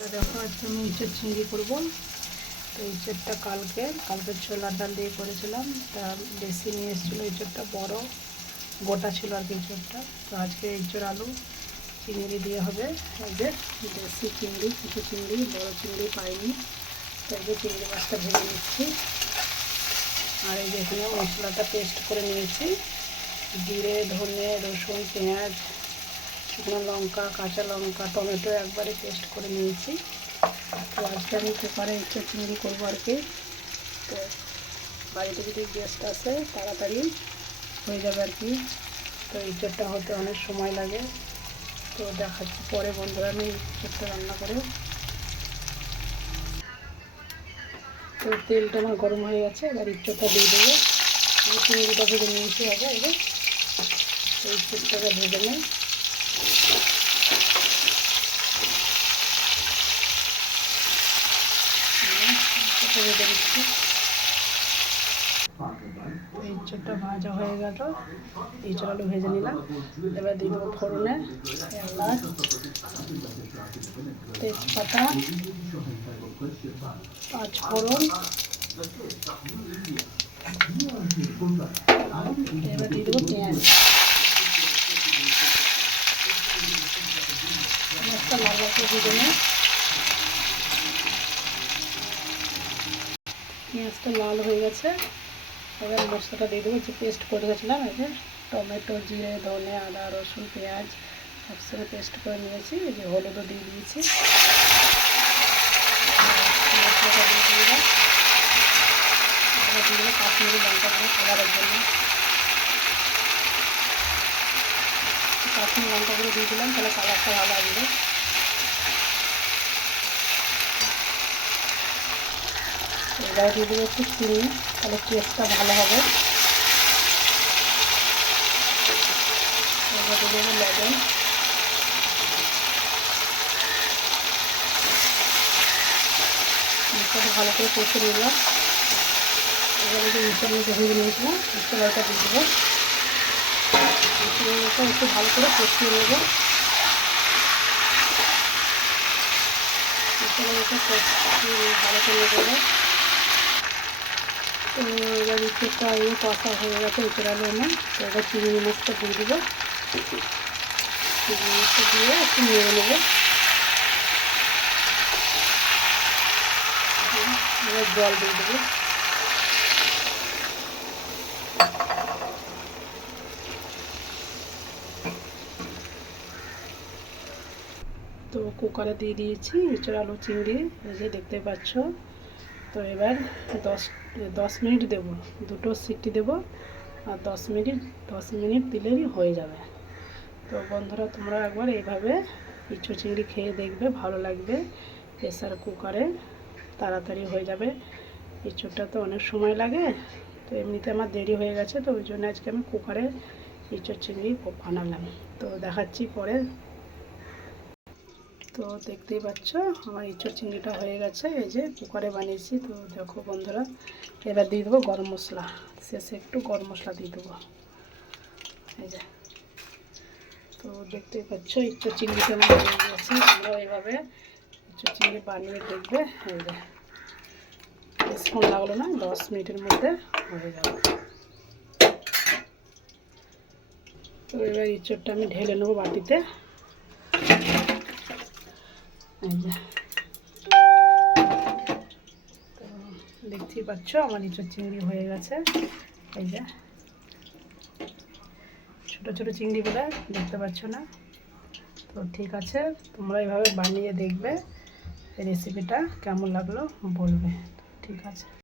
দেখো আজকে আমি ইঁচড় চিংড়ি করবো। তো ইঁচড়টা কালকে ছোলার ডাল দিয়ে করেছিলাম, তা বেশি নিয়ে এসেছিলো। ইঁচড়টা বড় গোটা ছিল আর কি ইঁচড়টা। তো আজকে ইঁচড় আলু চিংড়ি দিয়ে হবে। এই যে দেশি চিংড়ি, কিছু চিংড়ি, বড় চিংড়ি পাইনি, তাই যে চিংড়ি মাছটা ভেজে নিচ্ছি। আর এই যে এখানে মশলাটা পেস্ট করে নিয়েছি, জিরে, ধনে, রসুন, পেঁয়াজ, শুকনো লঙ্কা, কাঁচা লঙ্কা, টমেটো একবারে পেস্ট করে নিয়েছি। তো আজকে আমি কুকারে ইঁচড় চিংড়ি করবো আর কি। তো বাড়িতে যদি গেস্ট আসে তাড়াতাড়ি হয়ে যাবে আর কি। তো ইঁচড়টা হতে অনেক সময় লাগে। তো দেখাচ্ছি পরে বন্ধুরা আমি ইঁচড়টা রান্না করে। তো তেলটা আমার গরম হয়ে গেছে, এবার ইঁচড়টা দিয়ে দেবো। চিংড়িটা ভেজে নিয়েছি হবে। এবার এই ইঁচড়টাকে ভেজে নেই। ভেজে দিচ্ছি। ইঁচড়টা ভাজা হয়ে গেল, ইঁচড় আলু ভেজে নিলাম। এবার দিয়ে দেবো ফোড়নে এলাচ, তেজপাতা, পাঁচফোড়ন। এবার দিয়ে দেবো পেঁয়াজ। পেঁয়াজটা লাল লাল করে ভেজে নিই। পেঁয়াজটা লাল হয়ে গেছে, এবার মশলাটা দিয়ে দেবো যে পেস্ট করে গেছিলাম। এই যে টমেটো, জিরে, ধনে, আদা, রসুন, পেঁয়াজ একসঙ্গে পেস্ট করে নিয়েছি। এই যে হলুদও দিয়ে দিয়েছি, মশলাটা দিয়ে দিলাম। দিয়ে দিলাম কাশ্মীরি লঙ্কা গুঁড়ো কালারের জন্য, কাশ্মীরি লঙ্কা গুঁড়ো দিয়ে দিলাম, তাহলে কালারটা ভালো আসবে। এবার দিয়ে দেবো একটু চিনি, তাহলে টেস্টটা ভালো হবে। এবার দিয়ে দেবো লবণ। মশলাটা ভালো করে কষে নিলাম। এবারে যে ইঁচড় ভেজে নিয়েছিলাম ইঁচড়টা দিয়ে দেবো। ইঁচড়টা একটু ভালো করে কষিয়ে নেবো। ইঁচড়টা কষিয়ে ভালো করে নেবো। তো এবার ইঁচড়টা কষা হয়ে গেছে, ইঁচড় আলু আমার। তো এবার চিংড়ি মাছটা দিয়ে দেবো। চিংড়ি মাছটা দিয়ে একটু নেড়ে নেবো। এবার জল দিয়ে দেবো। তো কুকারে দিয়ে দিয়েছি ইঁচড় আলু চিংড়ি, এই যে দেখতে পাচ্ছ। তো এবার 10 মিনিট দেবো, দুটো সিটি দেবো। আর 10 মিনিট দিলেই হয়ে যাবে। তো বন্ধুরা তোমরা একবার এইভাবে ইঁচড় চিংড়ি খেয়ে দেখবে, ভালো লাগবে। প্রেসার কুকারে তাড়াতাড়ি হয়ে যাবে। ইঁচড়টা তো অনেক সময় লাগে, তো এমনিতে আমার দেরি হয়ে গেছে, তো ওই জন্য আজকে আমি কুকারে ইঁচড় চিংড়ি বানালাম। তো দেখাচ্ছি পরে। তো দেখতেই পাচ্ছ আমার ইঁচড় চিংড়িটা হয়ে গেছে, এই যে কুকারে বানিয়েছি। তো দেখো বন্ধুরা, এবার দিয়ে দেবো গরম মশলা, শেষে একটু গরম মশলা দিয়ে দেবো। এই যে তো দেখতেই পাচ্ছ ইঁচড় চিংড়িটা আমার হয়ে গেছে। তোমরাও এইভাবে ইঁচড় চিংড়ি বানিয়ে দেখবে। এই যে বেশিক্ষণ লাগলো না, 10 মিনিটের মধ্যে হয়ে যাবে। তো এবার ইঁচড়টা আমি ঢেলে নেবো বাটিতে। এই যে তো দেখতেই পাচ্ছ আমার ইঁচড় চিংড়ি হয়ে গেছে। এই যে ছোটো ছোটো চিংড়িগুলো দেখতে পাচ্ছ না? তো ঠিক আছে, তোমরা এইভাবে বানিয়ে দেখবে। এই রেসিপিটা কেমন লাগলো বলবে। ঠিক আছে।